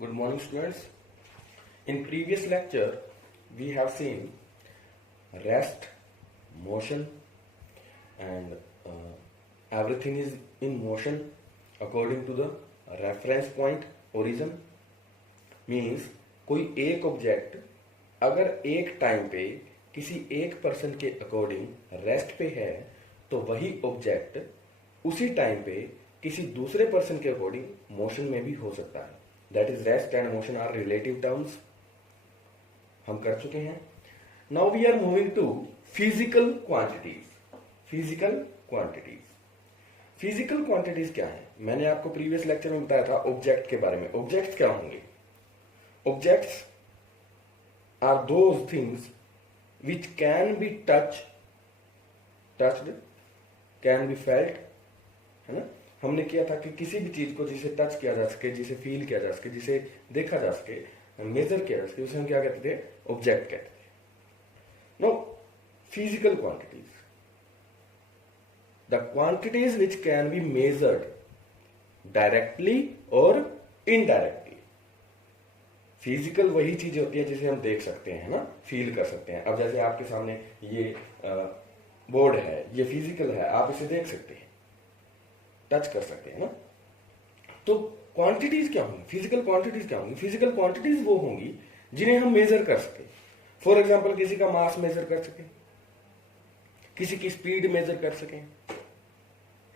Good morning, students. In previous lecture, we have seen rest, motion, and everything is in motion according to the reference point origin. Means कोई एक object अगर एक time पे किसी एक person के according rest पे है तो वही ऑब्जेक्ट उसी टाइम पे किसी दूसरे पर्सन के अकॉर्डिंग मोशन में भी हो सकता है. That is rest and motion are relative terms. हम कर चुके हैं. Now we are moving to physical quantities. Physical quantities physical quantities क्या है? मैंने आपको प्रीवियस लेक्चर में बताया था ऑब्जेक्ट के बारे में. ऑब्जेक्ट्स क्या होंगे? Objects are those things which can be touched, can be felt, है ना. हमने किया था कि किसी भी चीज को जिसे टच किया जा सके, जिसे फील किया जा सके, जिसे देखा जा सके, मेजर किया जा सके, उसे हम क्या कहते थे? ऑब्जेक्ट कहते थे. No physical quantities, the quantities which can be measured directly और इनडायरेक्टली. फिजिकल वही चीजें होती है जिसे हम देख सकते हैं, ना, फील कर सकते हैं. अब जैसे आपके सामने ये बोर्ड है, ये फिजिकल है, आप इसे देख सकते हैं, टच कर सकते हैं, ना. तो क्वांटिटीज क्या होंगी? फिजिकल क्वांटिटीज क्या होंगी? फिजिकल क्वांटिटीज वो होंगी जिन्हें हम मेजर कर सके. फॉर एग्जांपल किसी का मास मेजर कर सके, किसी की स्पीड मेजर कर सके,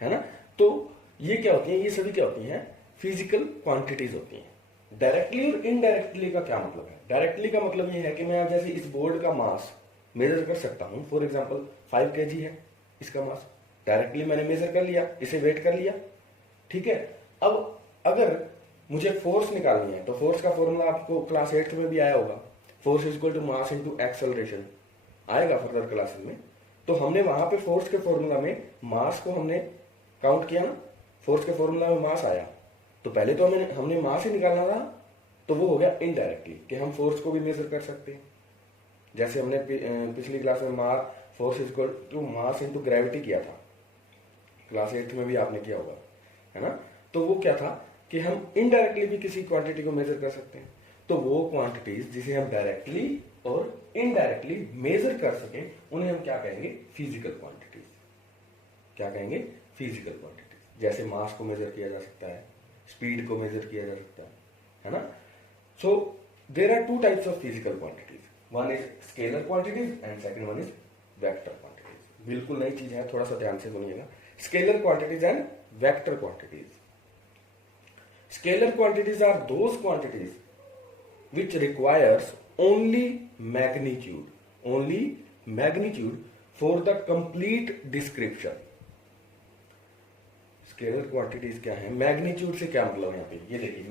है ना. तो ये क्या होती है? ये सभी क्या होती हैं? फिजिकल क्वांटिटीज होती हैं. डायरेक्टली और इनडायरेक्टली का क्या मतलब है? डायरेक्टली का मतलब ये है कि मैं अब जैसे इस बोर्ड का मास मेजर कर सकता हूं. फॉर एग्जांपल 5 kg है इसका मास. डायरेक्टली मैंने मेजर कर लिया, इसे वेट कर लिया, ठीक है. अब अगर मुझे फोर्स निकालनी है तो फोर्स का फॉर्मूला आपको क्लास 8th में भी आया होगा. Force is equal to mass into acceleration आएगा फर्दर क्लासेस में. तो हमने वहां पे फोर्स के फॉर्मूला में मास को हमने काउंट किया ना. फोर्स के फॉर्मूला में मास आया तो पहले तो हमने मास ही निकालना था. तो वो हो गया इनडायरेक्टली कि हम फोर्स को भी मेजर कर सकते हैं. जैसे हमने पिछली क्लास में force is equal to mass into gravity किया था, क्लास 8th में भी आपने किया होगा, है ना. तो वो क्या था कि हम इनडायरेक्टली भी किसी क्वांटिटी को मेजर कर सकते हैं. तो वो क्वांटिटीज जिसे हम डायरेक्टली और इनडायरेक्टली मेजर कर सकें उन्हें हम क्या कहेंगे? Physical quantities. क्या कहेंगे? Physical quantities. जैसे मास को मेजर किया जा सकता है, स्पीड को मेजर किया जा सकता है ना. So there are 2 types of physical quantities. One is scalar quantities and second one is vector quantities. बिल्कुल नई चीज है, थोड़ा सा ध्यान से सुनिएगा. Scalar quantities and vector quantities. Scalar quantities are those quantities which requires only magnitude for the complete description. Scalar quantities क्या है? मैग्नीट्यूड से क्या मतलब है यहाँ पे? ये देखिए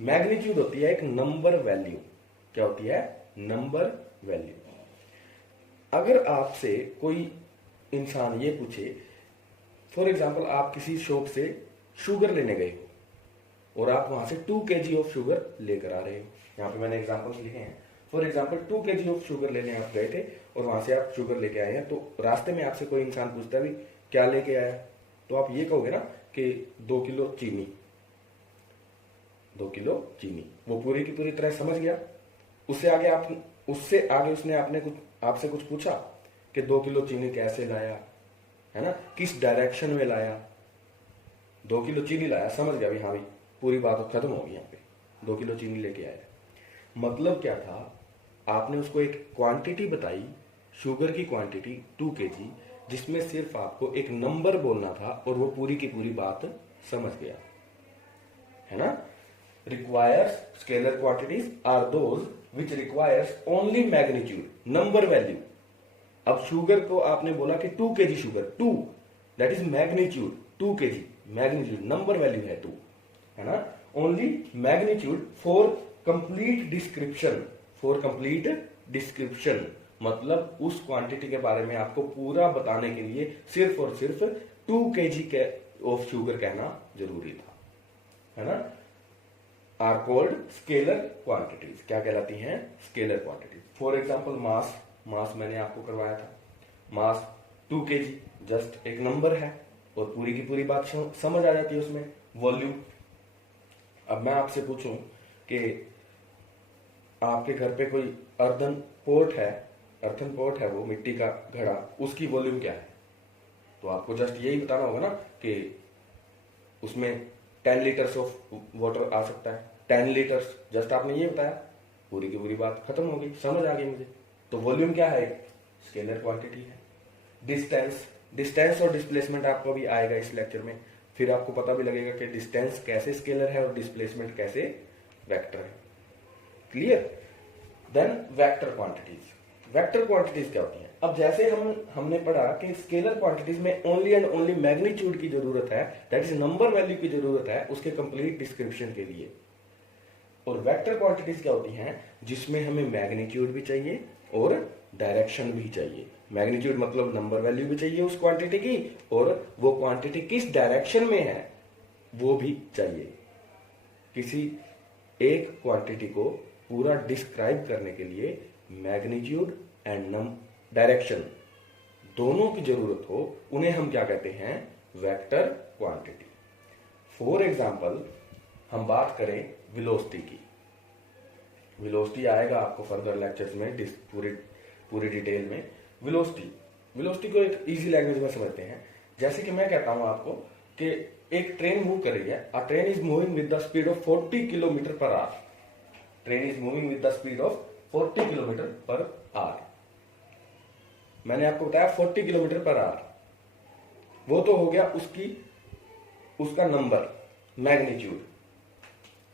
मैग्नीट्यूड होती है एक नंबर वैल्यू. क्या होती है? Number value. अगर आपसे कोई इंसान ये पूछे, फॉर एग्जाम्पल आप किसी शॉप से शुगर लेने गए हो और आप वहां से 2 kg ऑफ शुगर लेकर आ रहे हो. यहाँ पे मैंने एग्जांपल्स लिखे हैं. For example 2 kg of sugar लेने आप गए थे और वहां से आप शुगर लेके आए हैं. तो रास्ते में आपसे कोई इंसान पूछता है क्या लेके आया, तो आप ये कहोगे ना कि 2 किलो चीनी. 2 किलो चीनी. वो पूरी की पूरी तरह समझ गया. उससे आगे उसने आपसे कुछ पूछा कि 2 किलो चीनी कैसे लाया, है ना, किस डायरेक्शन में लाया. 2 किलो चीनी लाया, समझ गया भी. हाँ भाई, पूरी बात खत्म होगी. यहाँ पे 2 किलो चीनी लेके आया. मतलब क्या था? आपने उसको एक क्वांटिटी बताई, शुगर की क्वांटिटी 2 kg, जिसमें सिर्फ आपको एक नंबर बोलना था और वो पूरी की पूरी बात समझ गया, है ना. Requires scalar quantities are those which requires only magnitude, number value. अब शुगर को आपने बोला कि 2 kg sugar, 2 that is magnitude. 2 kg magnitude, number value है 2, है ना. Only magnitude for complete description. मतलब उस क्वांटिटी के बारे में आपको पूरा बताने के लिए सिर्फ और सिर्फ 2 kg ऑफ शुगर कहना जरूरी था, है ना. Are called scalar quantities. क्या कहलाती हैं? Scalar quantities. For example mass मैंने आपको करवाया था. मास 2 kg जस्ट एक नंबर है और पूरी की पूरी बात समझ आ जाती है उसमें. वॉल्यूम अब मैं आपसे पूछूं कि आपके घर पे कोई अर्धन पोर्ट है, अर्थन पोर्ट है, वो मिट्टी का घड़ा, उसकी वॉल्यूम क्या है, तो आपको जस्ट यही बताना होगा ना कि उसमें 10 लीटर्स ऑफ वाटर आ सकता है, 10 लीटर्स, जस्ट आपने ये बताया, पूरी की पूरी बात खत्म हो गई, समझ आ गई मुझे। तो वॉल्यूम क्या है, स्केलर क्वांटिटी है। डिस्टेंस, डिस्टेंस और डिस्प्लेसमेंट आपको भी आएगा इस लेक्चर में, फिर आपको पता भी लगेगा कि डिस्टेंस कैसे स्केलर है और डिस्प्लेसमेंट कैसे वेक्टर है। Clear. Then vector quantities. Vector quantities क्या होती हैं? अब जैसे हमने पढ़ा कि स्केलर क्वांटिटीज में ओनली एंड ओनली मैग्नीट्यूड की जरूरत है, दैट इज नंबर वैल्यू की जरूरत है उसके कंप्लीट डिस्क्रिप्शन के लिए। और वेक्टर क्वांटिटीज क्या होती हैं? जिसमें हमें मैग्नीट्यूड भी चाहिए और डायरेक्शन भी चाहिए। मैग्नीट्यूड मतलब नंबर वैल्यू भी चाहिए उस क्वांटिटी की, और वो क्वांटिटी किस डायरेक्शन में है वो भी चाहिए। किसी एक क्वांटिटी को पूरा डिस्क्राइब करने के लिए मैग्नीट्यूड एंड डायरेक्शन दोनों की जरूरत हो, उन्हें हम क्या कहते हैं? Vector quantity. फॉर एग्जांपल हम बात करें वेलोसिटी की। वेलोसिटी आएगा आपको फर्दर लेक्चर्स में पूरी डिटेल में। वेलोसिटी को एक इजी लैंग्वेज में समझते हैं। जैसे कि मैं कहता हूं आपको कि एक ट्रेन मूव कर रही है, अ train is moving with the speed of 40 kilometre per hour. Train is moving with the speed of 40 kilometre per hour. मैंने आपको बताया 40 किलोमीटर पर आवर, वो तो हो गया उसका नंबर, मैग्नीट्यूड,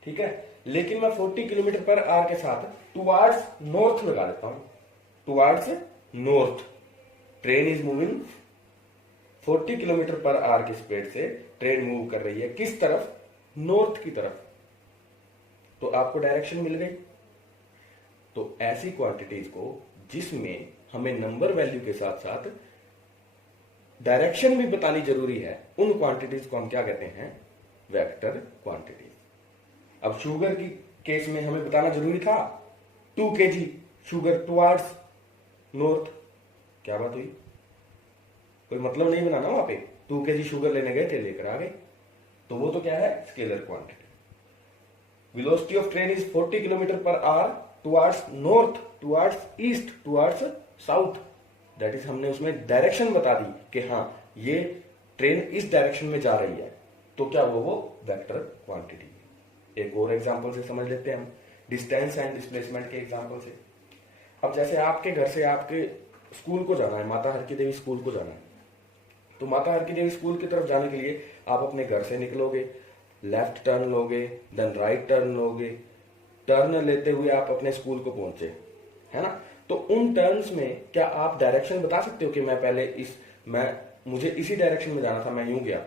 ठीक है। लेकिन मैं 40 किलोमीटर पर आवर के साथ टुवार्ड्स नॉर्थ लगा देता हूं। Towards north, train is moving 40 kilometre per hour की स्पीड से ट्रेन मूव कर रही है किस तरफ? नॉर्थ की तरफ। तो आपको डायरेक्शन मिल गई। तो ऐसी क्वांटिटीज को जिसमें हमें नंबर वैल्यू के साथ साथ डायरेक्शन भी बतानी जरूरी है, उन क्वांटिटीज को हम क्या कहते हैं? Vector quantities. अब शुगर की केस में हमें बताना जरूरी था 2 kg शुगर टुवार्ड्स नॉर्थ। क्या बात हुई? कोई मतलब नहीं बनाना वहां पे। 2 kg शुगर लेने गए थे, लेकर आ गए, तो वो तो क्या है? Scalar quantity. Velocity of train is 40 kilometre per hour towards north, towards east, towards south. That is हमने उसमें डायरेक्शन बता दी कि हाँ ये ट्रेन इस डायरेक्शन में जा रही है, तो क्या वो वेक्टर क्वांटिटी। एक और एग्जांपल से समझ लेते हैं हम, डिस्टेंस एंड डिस्प्लेसमेंट के एग्जांपल से। अब जैसे आपके घर से आपके स्कूल को जाना है, माता हर की देवी स्कूल को जाना है, तो माता हर की देवी स्कूल की तरफ जाने के लिए आप अपने घर से निकलोगे, लेफ्ट टर्न लोगे, देन राइट टर्न लोगे। टर्न लेते हुए आप अपने स्कूल को पहुंचे, है ना। तो उन टर्न्स में क्या आप डायरेक्शन बता सकते हो कि मैं पहले मुझे इसी डायरेक्शन में जाना था, मैं यूं गया?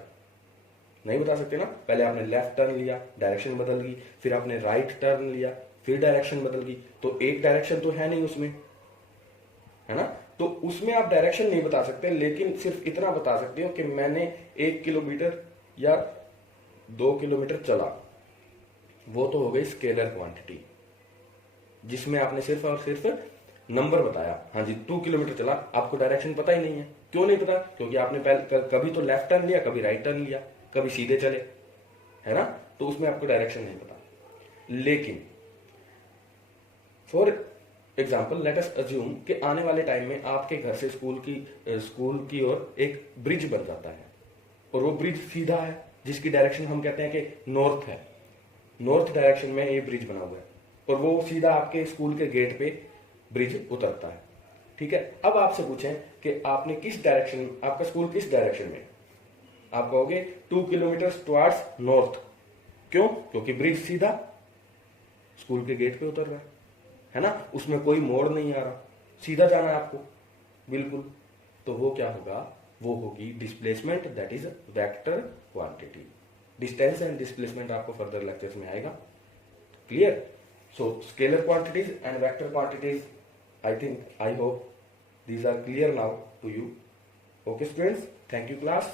नहीं बता सकते ना। पहले आपने लेफ्ट टर्न लिया, डायरेक्शन बदल गई, फिर आपने राइट टर्न लिया, फिर डायरेक्शन बदल गई, तो एक डायरेक्शन तो है नहीं उसमें, है ना। तो उसमें आप डायरेक्शन नहीं बता सकते, लेकिन सिर्फ इतना बता सकते हो कि मैंने 1 किलोमीटर या 2 किलोमीटर चला। वो तो हो गई स्केलर क्वांटिटी, जिसमें आपने सिर्फ और सिर्फ नंबर बताया। हाँ जी 2 किलोमीटर चला, आपको डायरेक्शन पता ही नहीं है। क्यों नहीं पता? क्योंकि आपने पहले कभी तो लेफ्ट टर्न लिया, कभी राइट टर्न लिया, कभी सीधे चले, है ना। तो उसमें आपको डायरेक्शन नहीं पता। लेकिन for example let us assume कि आने वाले टाइम में आपके घर से स्कूल की ओर एक ब्रिज बन जाता है, और वो ब्रिज सीधा है, जिसकी डायरेक्शन हम कहते हैं कि नॉर्थ है। नॉर्थ डायरेक्शन में ये ब्रिज बना हुआ है, और वो सीधा आपके स्कूल के गेट पे ब्रिज उतरता है, ठीक है। अब आपसे पूछें कि आपने किस डायरेक्शन, आपका स्कूल किस डायरेक्शन में? आप कहोगे 2 किलोमीटर टुवार्ड्स नॉर्थ। क्यों? क्योंकि ब्रिज सीधा स्कूल के गेट पे उतर रहा है ना, उसमें कोई मोड़ नहीं आ रहा, सीधा जाना है आपको, बिल्कुल। तो वो क्या होगा? वो होगी displacement, that is vector quantity. Distance and displacement आपको फर्दर लेक्चर्स में आएगा। Clear? So scalar quantities and vector quantities, I hope these are clear now to you. Okay students, thank you class.